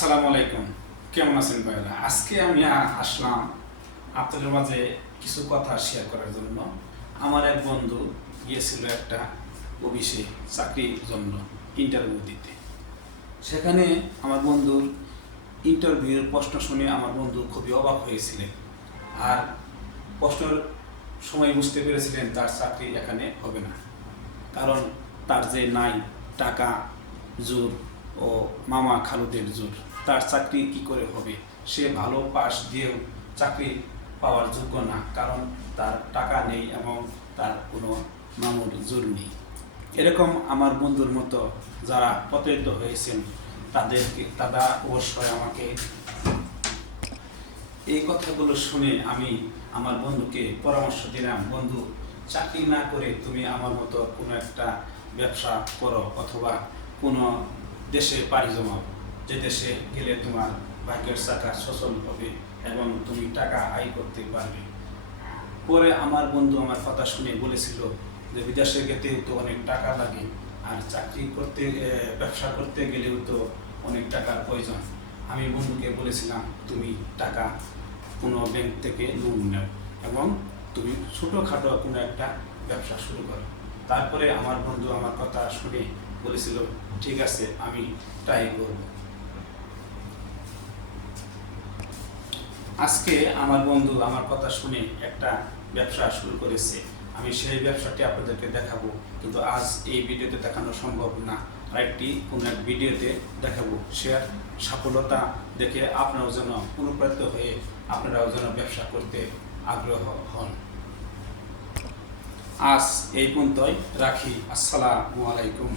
আসসালামু আলাইকুম। কেমন আছেন ভাইরা? আজকে আমি আসলাম আপনাদের মাঝে কিছু কথা শেয়ার করার জন্য। আমার এক বন্ধু গিয়েছিল একটা অফিসে চাকরির জন্য ইন্টারভিউ দিতে। সেখানে আমার বন্ধুর ইন্টারভিউর প্রশ্ন শুনে আমার বন্ধু খুবই অবাক হয়েছিলেন। আর প্রশ্নের সময় বুঝতে পেরেছিলেন তার চাকরি এখানে হবে না, কারণ তার যে নাই টাকা জোর ও মামা খালুদের জোর, তার চাকরি কি করে হবে? সে ভালো পাস দিয়েও চাকরি পাওয়ার যোগ্য না, কারণ তার টাকা নেই এবং তার কোনো মামুর জোর নেই। এরকম আমার বন্ধুর মতো যারা প্রতারিত হয়েছেন তারা অবশ্যই আমাকে এই কথাগুলো শুনে আমি আমার বন্ধুকে পরামর্শ দিলাম, বন্ধু, চাকরি না করে তুমি আমার মতো কোনো একটা ব্যবসা করো অথবা কোনো দেশে পাড়ি জমাও, যে দেশে গেলে তোমার ভাগ্যের চাকা সচল হবে এবং তুমি টাকা আয় করতে পারবে। পরে আমার বন্ধু আমার কথা শুনে বলেছিল যে বিদেশে গেতেও তো অনেক টাকা লাগে, আর চাকরি করতে ব্যবসা করতে গেলেও তো অনেক টাকার প্রয়োজন। আমি বন্ধুকে বলেছিলাম তুমি টাকা কোনো ব্যাংক থেকে লোন নাও এবং তুমি ছোটোখাটো কোনো একটা ব্যবসা শুরু করো। তারপরে আমার বন্ধু আমার কথা শুনে বলেছিল ঠিক আছে, আমি ট্রাই করব। আজকে আমার বন্ধু আমার কথা শুনে একটা ব্যবসা শুরু করেছে। আমি সেই ব্যবসাটি আপনাদেরকে দেখাবো, কিন্তু আজ এই ভিডিওতে দেখানো সম্ভব না। আরেকটি কোনো এক ভিডিওতে দেখাবো। শেয়ার সফলতা দেখে আপনারাও যেন অনুপ্রাণিত হয়ে আপনারাও যেন ব্যবসা করতে আগ্রহ হন। আজ এই পর্যন্তই রাখি। আসসালামু আলাইকুম।